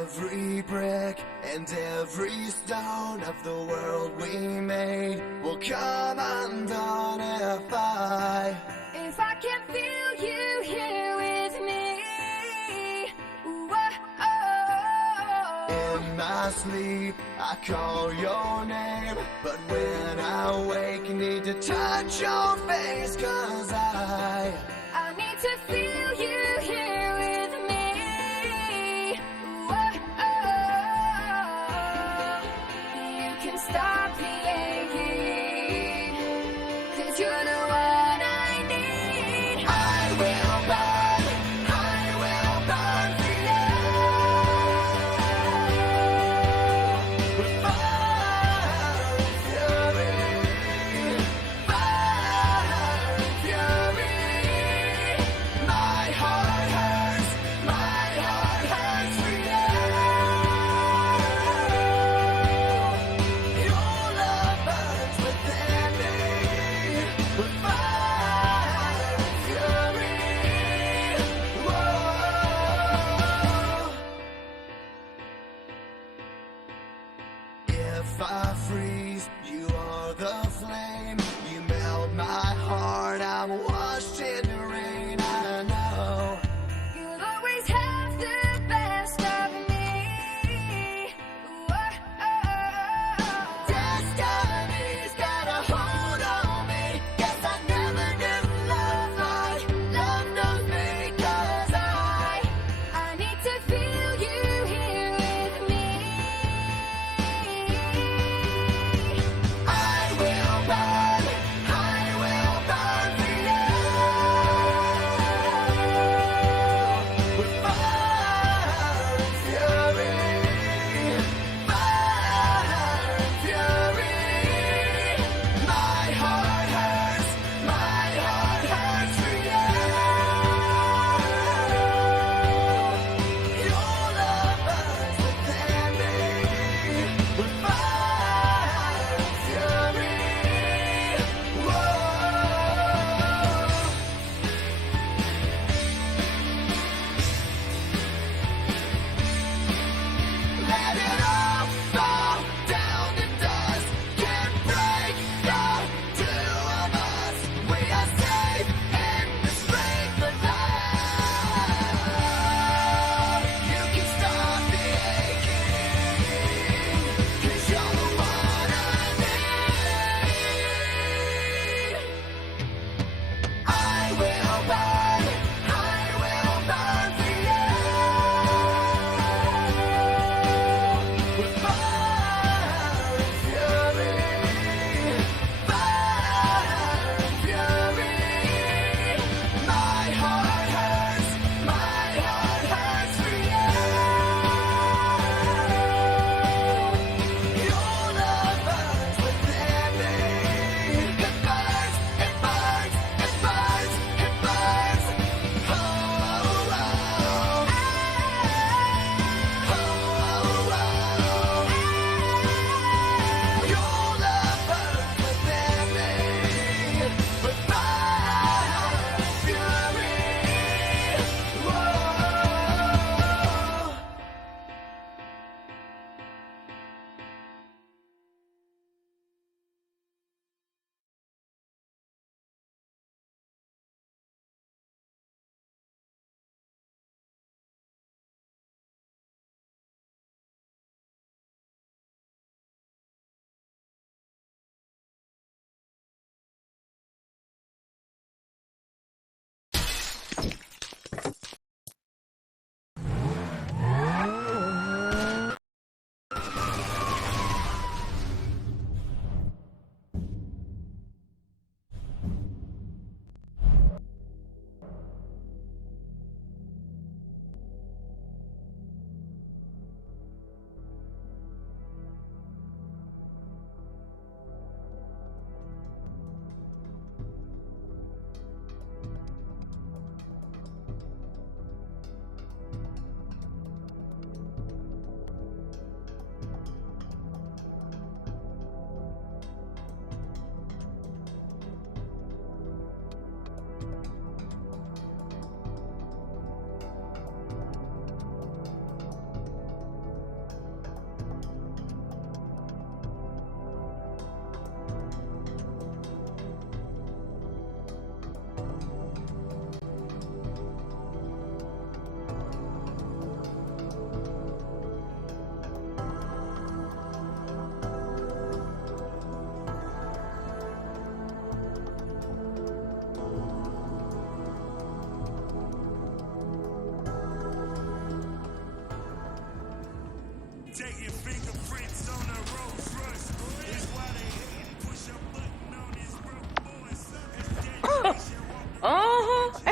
Every brick and every stone of the world we made will come undone if I can feel you here with me. Whoa. In my sleep I call your name, but when I wake need to touch your face, 'cause I need to feel you here with me. Whoa. You can stop the aching, 'cause you're the one I need. I will burn for you. Fire and fury, fire and fury. My heart hurts for you. Your love burns within me with fire and fury. Whoa. If I freeze, you are the flame. You melt my heart, I'm washed in the rain. I know You'll always have the best of me. Whoa. destiny's got a hold on me. Guess I never knew love like love knows me. 'Cause I need to feel you here with me. I will burn for you.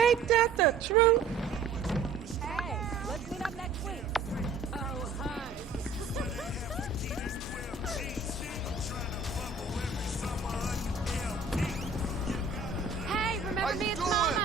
Ain't that the truth? Hey, let's meet up next week. Oh, hi. Hey, remember How me you at doing? Small